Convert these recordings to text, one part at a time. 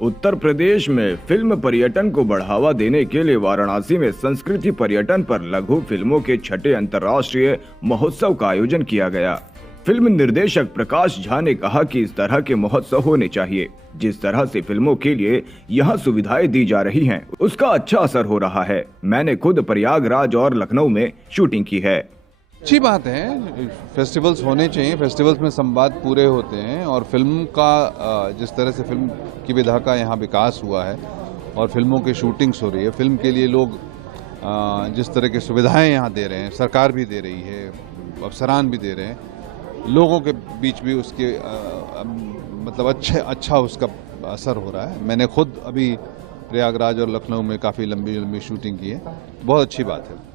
उत्तर प्रदेश में फिल्म पर्यटन को बढ़ावा देने के लिए वाराणसी में संस्कृति पर्यटन पर लघु फिल्मों के छठे अंतर्राष्ट्रीय महोत्सव का आयोजन किया गया। फिल्म निर्देशक प्रकाश झा ने कहा कि इस तरह के महोत्सव होने चाहिए। जिस तरह से फिल्मों के लिए यहाँ सुविधाएं दी जा रही हैं, उसका अच्छा असर हो रहा है। मैंने खुद प्रयागराज और लखनऊ में शूटिंग की है। अच्छी बात है, फेस्टिवल्स होने चाहिए। फेस्टिवल्स में संवाद पूरे होते हैं और फिल्म का जिस तरह से फिल्म की विधा का यहाँ विकास हुआ है और फिल्मों की शूटिंग्स हो रही है, फिल्म के लिए लोग जिस तरह की सुविधाएं यहाँ दे रहे हैं, सरकार भी दे रही है, अफसरान भी दे रहे हैं, लोगों के बीच भी उसके मतलब अच्छा उसका असर हो रहा है। मैंने खुद अभी प्रयागराज और लखनऊ में काफ़ी लंबी शूटिंग की है, बहुत अच्छी बात है।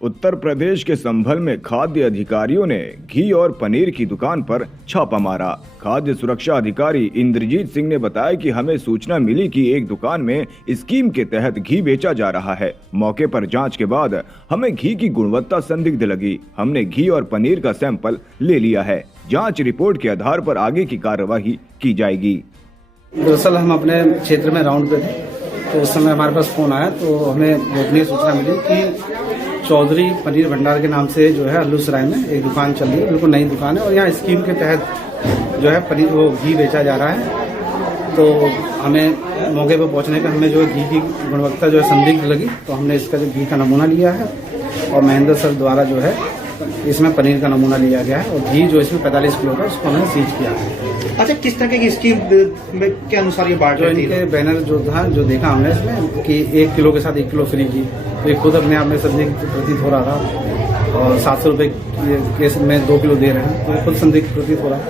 उत्तर प्रदेश के संभल में खाद्य अधिकारियों ने घी और पनीर की दुकान पर छापा मारा। खाद्य सुरक्षा अधिकारी इंद्रजीत सिंह ने बताया कि हमें सूचना मिली कि एक दुकान में स्कीम के तहत घी बेचा जा रहा है। मौके पर जांच के बाद हमें घी की गुणवत्ता संदिग्ध लगी। हमने घी और पनीर का सैंपल ले लिया है। जाँच रिपोर्ट के आधार पर आगे की कार्यवाही की जाएगी। दरअसल हम अपने क्षेत्र में राउंड पे थे, तो उस समय हमारे पास फोन आया, तो हमें गोपनीय सूचना मिली कि चौधरी पनीर भंडार के नाम से जो है अल्लूसराय में एक दुकान चल रही है, बिल्कुल नई दुकान है और यहाँ स्कीम के तहत जो है पनीर वो घी बेचा जा रहा है। तो हमें मौके पर पहुंचने पर हमें जो है घी की गुणवत्ता जो है संदिग्ध लगी, तो हमने इसका जो घी का नमूना लिया है और महेंद्र सर द्वारा जो है इसमें पनीर का नमूना लिया गया है और घी जो इसमें 45 किलो का उसको हमने सीज किया है। अच्छा, किस तरह की स्कीम के अनुसार ये बांट रहे थे? बैनर जो था, जो देखा हमने इसमें कि 1 किलो के साथ 1 किलो फ्री घी, तो ये खुद अपने आप में संदिग्ध प्रतीत हो रहा था। और 700 रुपए केस में 2 किलो दे रहे हैं, तो खुद संदिग्ध प्रतीत हो रहा है।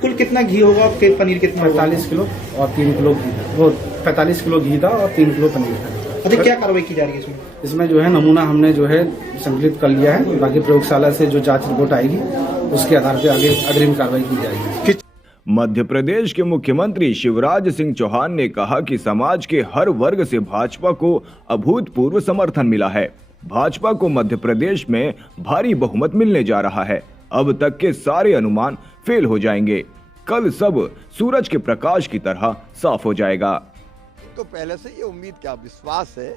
कुल कितना घी होगा? पनीर कितना? 45 किलो और 3 किलो घी, वो 45 किलो घी था और 3 किलो पनीर था। अच्छा, क्या कार्रवाई की जा रही है इसमें? इसमें जो है नमूना हमने जो है संकलित कर लिया है। बाकी प्रयोगशाला से जो जांच रिपोर्ट आएगी उसके आधार पर आगे अग्रिम कार्रवाई की जाएगी। मध्य प्रदेश के मुख्यमंत्री शिवराज सिंह चौहान ने कहा कि समाज के हर वर्ग से भाजपा को अभूतपूर्व समर्थन मिला है। भाजपा को मध्य प्रदेश में भारी बहुमत मिलने जा रहा है। अब तक के सारे अनुमान फेल हो जाएंगे। कल सब सूरज के प्रकाश की तरह साफ हो जाएगा। तो पहले से ये उम्मीद क्या विश्वास है,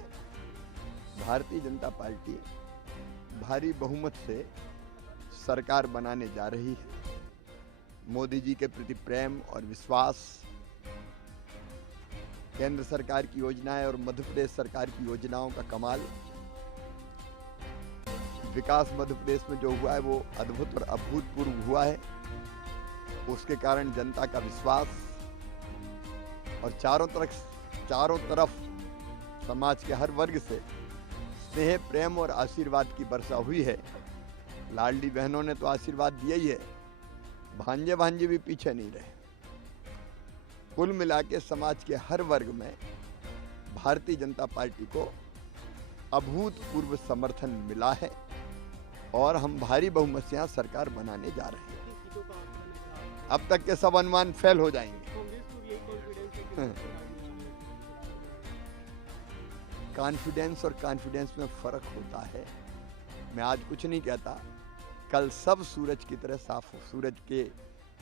भारतीय जनता पार्टी भारी बहुमत से सरकार बनाने जा रही है। मोदी जी के प्रति प्रेम और विश्वास, केंद्र सरकार की योजनाएं और मध्य प्रदेश सरकार की योजनाओं का कमाल, विकास मध्य प्रदेश में जो हुआ है वो अद्भुत और अभूतपूर्व हुआ है। उसके कारण जनता का विश्वास और चारों तरफ समाज के हर वर्ग से स्नेह, प्रेम और आशीर्वाद की वर्षा हुई है। लाडली बहनों ने तो आशीर्वाद दिया ही है, भांजे भी पीछे नहीं रहे। कुल मिला के समाज के हर वर्ग में भारतीय जनता पार्टी को अभूतपूर्व समर्थन मिला है और हम भारी बहुमत से यहाँ सरकार बनाने जा रहे हैं। अब तक के सब अनुमान फेल हो जाएंगे। कॉन्फिडेंस और कॉन्फिडेंस में फर्क होता है। मैं आज कुछ नहीं कहता, कल सब सूरज की तरह साफ हो, सूरज के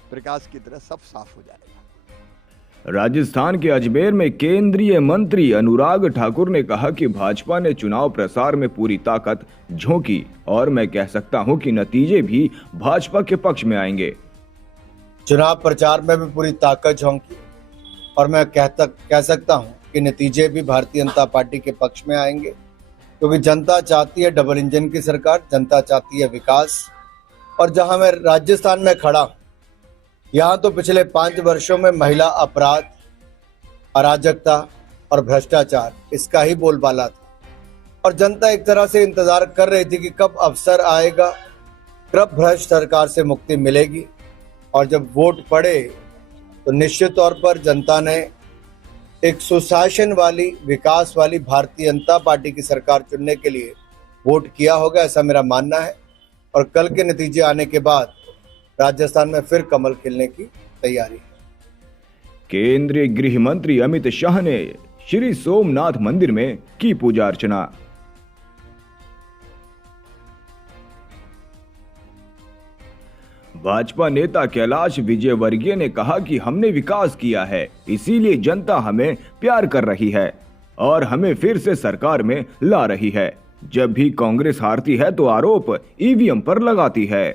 प्रकाश की तरह सब साफ हो जाएगा। राजस्थान के अजमेर में केंद्रीय मंत्री अनुराग ठाकुर ने कहा कि भाजपा ने चुनाव प्रचार में पूरी ताकत झोंकी और मैं कह सकता हूं कि नतीजे भी भाजपा के पक्ष में आएंगे। चुनाव प्रचार में भी पूरी ताकत झोंकी और मैं कह सकता हूं कि नतीजे भी भारतीय जनता पार्टी के पक्ष में आएंगे, क्योंकि जनता चाहती है डबल इंजन की सरकार, जनता चाहती है विकास। और जहां मैं राजस्थान में खड़ा हूं, यहाँ तो पिछले 5 वर्षों में महिला अपराध, अराजकता और भ्रष्टाचार इसका ही बोलबाला था और जनता एक तरह से इंतजार कर रही थी कि कब अवसर आएगा, कब भ्रष्ट सरकार से मुक्ति मिलेगी। और जब वोट पड़े तो निश्चित तौर पर जनता ने एक सुशासन वाली, विकास वाली भारतीय जनता पार्टी की सरकार चुनने के लिए वोट किया होगा, ऐसा मेरा मानना है। और कल के नतीजे आने के बाद राजस्थान में फिर कमल खिलने की तैयारी है। केंद्रीय गृह मंत्री अमित शाह ने श्री सोमनाथ मंदिर में की पूजा अर्चना। भाजपा नेता कैलाश विजयवर्गीय ने कहा कि हमने विकास किया है, इसीलिए जनता हमें प्यार कर रही है और हमें फिर से सरकार में ला रही है। जब भी कांग्रेस हारती है तो आरोप ईवीएम पर लगाती है।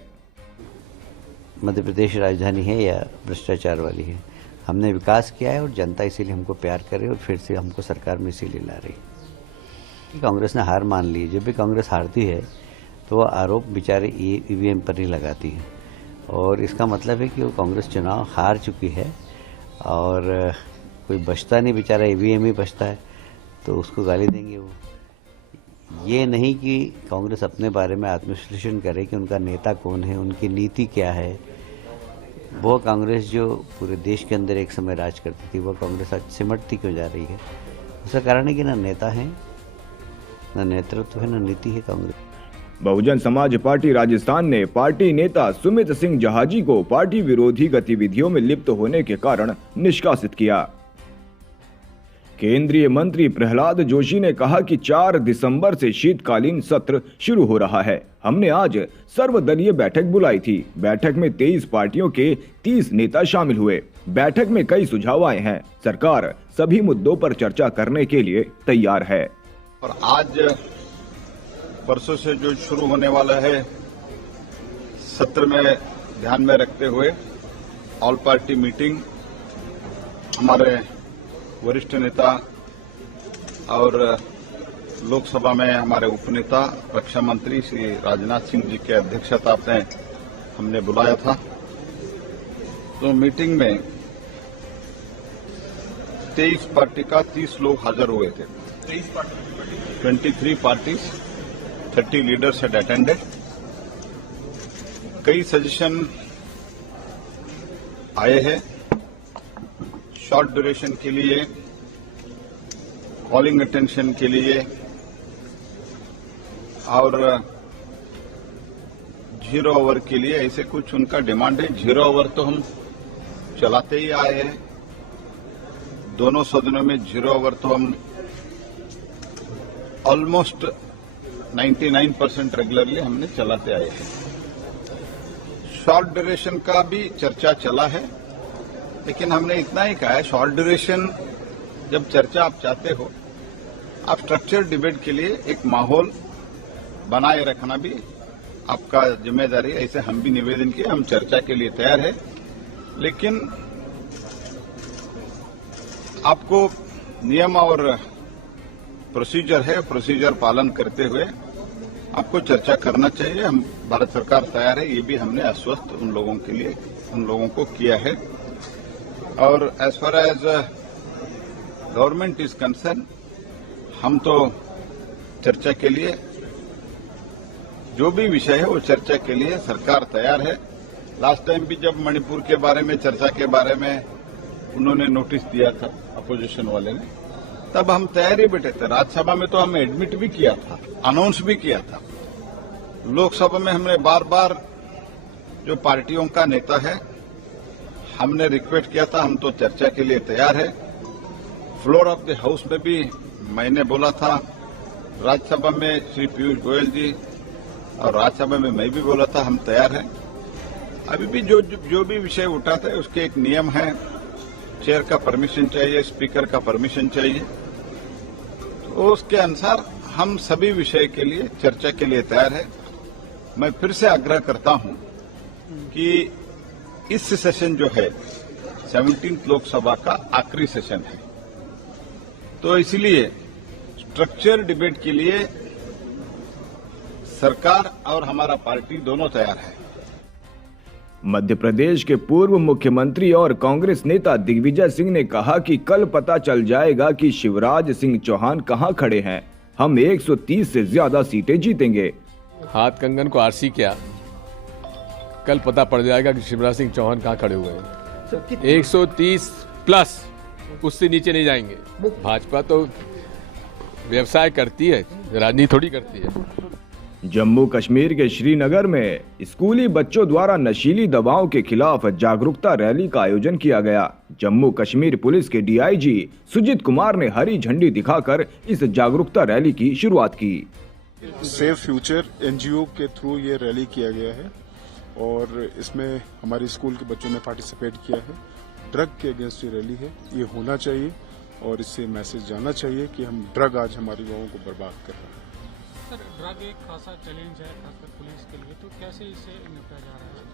मध्य प्रदेश राजधानी है या भ्रष्टाचार वाली है? हमने विकास किया है और जनता इसीलिए हमको प्यार करे और फिर से हमको सरकार में इसीलिए ला रही है। कांग्रेस ने हार मान ली। जब भी कांग्रेस हारती है तो वो आरोप बेचारे ईवीएम पर ही लगाती है और इसका मतलब है कि वो कांग्रेस चुनाव हार चुकी है और कोई बचता नहीं, बेचारा ईवीएम ही बचता है, तो उसको गाली देंगे वो। ये नहीं कि कांग्रेस अपने बारे में आत्मविश्लेषण करे कि उनका नेता कौन है, उनकी नीति क्या है। वो कांग्रेस जो पूरे देश के अंदर एक समय राज करती थी, वो कांग्रेस आज सिमटती क्यों जा रही है? उसका कारण है कि ना नेता है, ना नेतृत्व है, ना नीति है कांग्रेस। बहुजन समाज पार्टी राजस्थान ने पार्टी नेता सुमित सिंह जहाजी को पार्टी विरोधी गतिविधियों में लिप्त होने के कारण निष्कासित किया। केंद्रीय मंत्री प्रहलाद जोशी ने कहा कि 4 दिसंबर से शीतकालीन सत्र शुरू हो रहा है। हमने आज सर्वदलीय बैठक बुलाई थी। बैठक में 23 पार्टियों के 30 नेता शामिल हुए। बैठक में कई सुझाव आए हैं। सरकार सभी मुद्दों पर चर्चा करने के लिए तैयार है। और आज परसों से जो शुरू होने वाला है सत्र में ध्यान में रखते हुए ऑल पार्टी मीटिंग हमारे वरिष्ठ नेता और लोकसभा में हमारे उपनेता रक्षा मंत्री श्री राजनाथ सिंह जी के अध्यक्षता में हमने बुलाया था। तो मीटिंग में 23 पार्टी का 30 लोग हाजिर हुए थे। 23 पार्टीज, 30 लीडर्स had attended। कई सजेशन आए हैं शॉर्ट ड्यूरेशन के लिए, कॉलिंग अटेंशन के लिए और 0 आवर के लिए। ऐसे कुछ उनका डिमांड है। 0 आवर तो हम चलाते ही आए हैं। दोनों सदनों में 0 आवर तो हम ऑलमोस्ट 99% रेगुलरली हमने चलाते आए हैं। शॉर्ट ड्यूरेशन का भी चर्चा चला है, लेकिन हमने इतना ही कहा है शॉर्ट ड्यूरेशन जब चर्चा आप चाहते हो, आप स्ट्रक्चर डिबेट के लिए एक माहौल बनाए रखना भी आपका जिम्मेदारी है। ऐसे हम भी निवेदन किए, हम चर्चा के लिए तैयार है, लेकिन आपको नियम और प्रोसीजर है, प्रोसीजर पालन करते हुए आपको चर्चा करना चाहिए। हम भारत सरकार तैयार है, ये भी हमने आश्वस्त उन लोगों के लिए उन लोगों को किया है। और as far as government is concern, हम तो चर्चा के लिए जो भी विषय है वो चर्चा के लिए सरकार तैयार है। लास्ट टाइम भी जब मणिपुर के बारे में चर्चा के बारे में उन्होंने नोटिस दिया था अपोजिशन वाले ने, तब हम तैयार ही बैठे थे। राज्यसभा में तो हमने एडमिट भी किया था, अनाउंस भी किया था। लोकसभा में हमने बार बार जो पार्टियों का नेता है हमने रिक्वेस्ट किया था, हम तो चर्चा के लिए तैयार है। फ्लोर ऑफ द हाउस में भी मैंने बोला था, राज्यसभा में श्री पीयूष गोयल जी और राज्यसभा में मैं भी बोला था, हम तैयार हैं। अभी भी जो भी विषय उठाते हैं उसके एक नियम है, चेयर का परमिशन चाहिए, स्पीकर का परमिशन चाहिए। तो उसके अनुसार हम सभी विषय के लिए चर्चा के लिए तैयार है। मैं फिर से आग्रह करता हूं कि इस सेशन जो है 17th लोकसभा का आखिरी सेशन है, तो इसलिए स्ट्रक्चर डिबेट के लिए सरकार और हमारा पार्टी दोनों तैयार है। मध्य प्रदेश के पूर्व मुख्यमंत्री और कांग्रेस नेता दिग्विजय सिंह ने कहा कि कल पता चल जाएगा कि शिवराज सिंह चौहान कहां खड़े हैं। हम 130 से ज्यादा सीटें जीतेंगे। हाथ कंगन को आरसी किया, कल पता पड़ जाएगा कि शिवराज सिंह चौहान कहां खड़े हुए हैं। 130 प्लस, उससे नीचे नहीं जाएंगे। भाजपा तो व्यवसाय करती है, राजनीति थोड़ी करती है। जम्मू कश्मीर के श्रीनगर में स्कूली बच्चों द्वारा नशीली दवाओं के खिलाफ जागरूकता रैली का आयोजन किया गया। जम्मू कश्मीर पुलिस के डीआईजी सुजीत कुमार ने हरी झंडी दिखाकर इस जागरूकता रैली की शुरुआत की। सेफ फ्यूचर एनजीओ के थ्रू ये रैली किया गया है और इसमें हमारे स्कूल के बच्चों ने पार्टिसिपेट किया है। ड्रग के अगेंस्ट ये रैली है, ये होना चाहिए और इससे मैसेज जाना चाहिए कि हम ड्रग आज हमारे युवाओं को बर्बाद कर रहे हैं। सर, ड्रग एक खासा चैलेंज है खासकर पुलिस के लिए, तो कैसे इसे निपटा जा रहा है?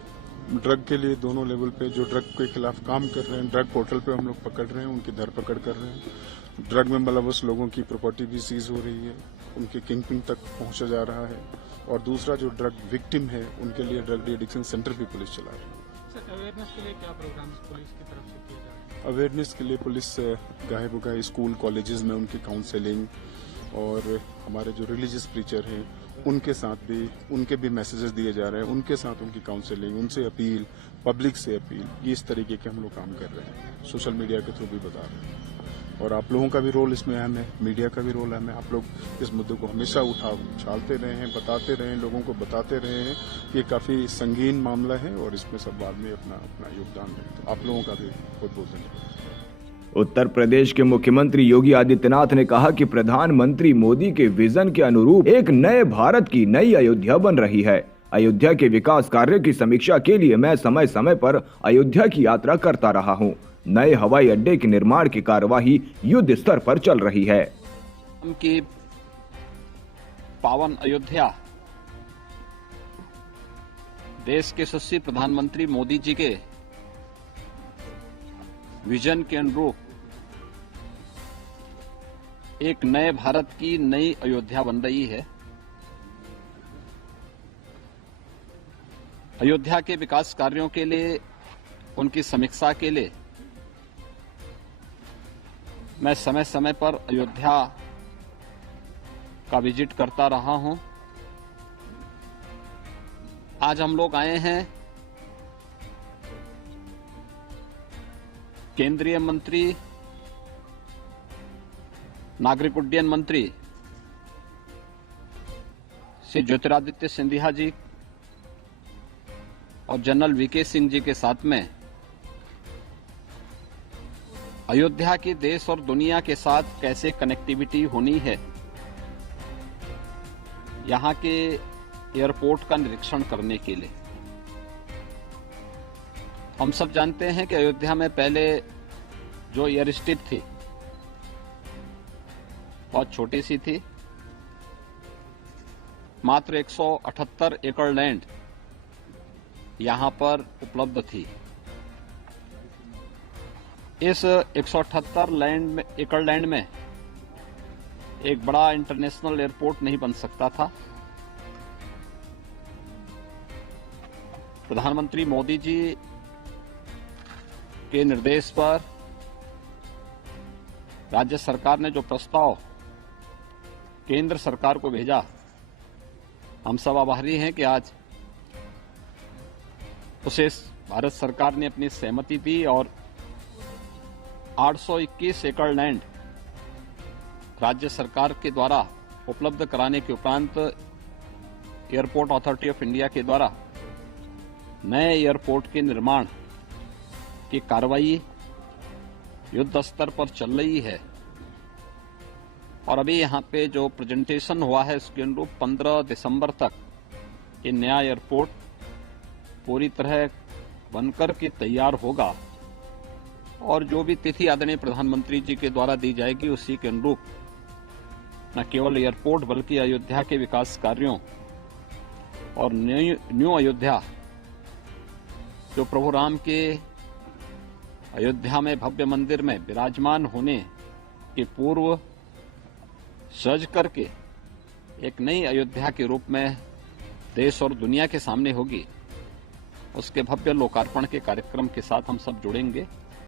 ड्रग के लिए दोनों लेवल पे जो ड्रग के खिलाफ काम कर रहे हैं, ड्रग पोर्टल पे हम लोग पकड़ रहे हैं, उनकी धरपकड़ कर रहे हैं। ड्रग में मुलव्वस लोगों की प्रॉपर्टी भी सीज हो रही है, उनके किंगपिन तक पहुंचा जा रहा है। और दूसरा जो ड्रग विक्टिम है उनके लिए ड्रग एडिक्शन सेंटर भी पुलिस चला रही है। सर, अवेयरनेस के लिए क्या प्रोग्राम पुलिस की तरफ से किए जा रहे हैं? अवेयरनेस के लिए पुलिस गाहे बुगाहे स्कूल कॉलेजेस में उनकी काउंसलिंग और हमारे जो रिलीजियस प्रीचर हैं उनके साथ भी उनके भी मैसेजेस दिए जा रहे हैं, उनके साथ उनकी काउंसलिंग, उनसे अपील, पब्लिक से अपील, ये इस तरीके के हम लोग काम कर रहे हैं। सोशल मीडिया के थ्रू भी बता रहे हैं और आप लोगों का भी रोल इसमें अहम है, मीडिया का भी रोल अहम है। आप लोग इस मुद्दे को हमेशा उछालते रहे हैं, बताते रहे हैं, लोगों को बताते रहे हैं। ये काफी संगीन मामला है और इसमें सब आदमी अपना योगदान दें। तो आप लोगों का भी बहुत बहुत धन्यवाद। उत्तर प्रदेश के मुख्यमंत्री योगी आदित्यनाथ ने कहा कि प्रधानमंत्री मोदी के विजन के अनुरूप एक नए भारत की नई अयोध्या बन रही है। अयोध्या के विकास कार्य की समीक्षा के लिए मैं समय समय पर अयोध्या की यात्रा करता रहा हूं। नए हवाई अड्डे के निर्माण की कार्यवाही युद्ध स्तर पर चल रही है। की पावन अयोध्या देश के यशस्वी प्रधानमंत्री मोदी जी के विजन के अनुरूप एक नए भारत की नई अयोध्या बन रही है। अयोध्या के विकास कार्यों के लिए, उनकी समीक्षा के लिए मैं समय समय पर अयोध्या का विजिट करता रहा हूं। आज हम लोग आए हैं केंद्रीय मंत्री, नागरिक उड्डयन मंत्री श्री ज्योतिरादित्य सिंधिया जी और जनरल वीके सिंह जी के साथ में अयोध्या की देश और दुनिया के साथ कैसे कनेक्टिविटी होनी है, यहां के एयरपोर्ट का निरीक्षण करने के लिए। हम सब जानते हैं कि अयोध्या में पहले जो एयर स्ट्रिप थी बहुत छोटी सी थी, मात्र 178 एकड़ लैंड यहां पर उपलब्ध थी। इस 178 एकड़ लैंड में एक बड़ा इंटरनेशनल एयरपोर्ट नहीं बन सकता था। प्रधानमंत्री मोदी जी के निर्देश पर राज्य सरकार ने जो प्रस्ताव केंद्र सरकार को भेजा, हम सब आभारी हैं कि आज उसे भारत सरकार ने अपनी सहमति दी और 821 एकड़ लैंड राज्य सरकार के द्वारा उपलब्ध कराने के उपरांत एयरपोर्ट अथॉरिटी ऑफ इंडिया के द्वारा नए एयरपोर्ट के निर्माण की कार्रवाई युद्ध स्तर पर चल रही है। और अभी यहाँ पे जो प्रेजेंटेशन हुआ है उसके अनुरूप 15 दिसंबर तक ये नया एयरपोर्ट पूरी तरह बनकर के तैयार होगा और जो भी तिथि आदरणीय प्रधानमंत्री जी के द्वारा दी जाएगी उसी के अनुरूप न केवल एयरपोर्ट बल्कि अयोध्या के विकास कार्यों और न्यू अयोध्या जो प्रभु राम के अयोध्या में भव्य मंदिर में विराजमान होने के पूर्व सज करके एक नई अयोध्या के रूप में देश और दुनिया के सामने होगी, उसके भव्य लोकार्पण के कार्यक्रम के साथ हम सब जुड़ेंगे।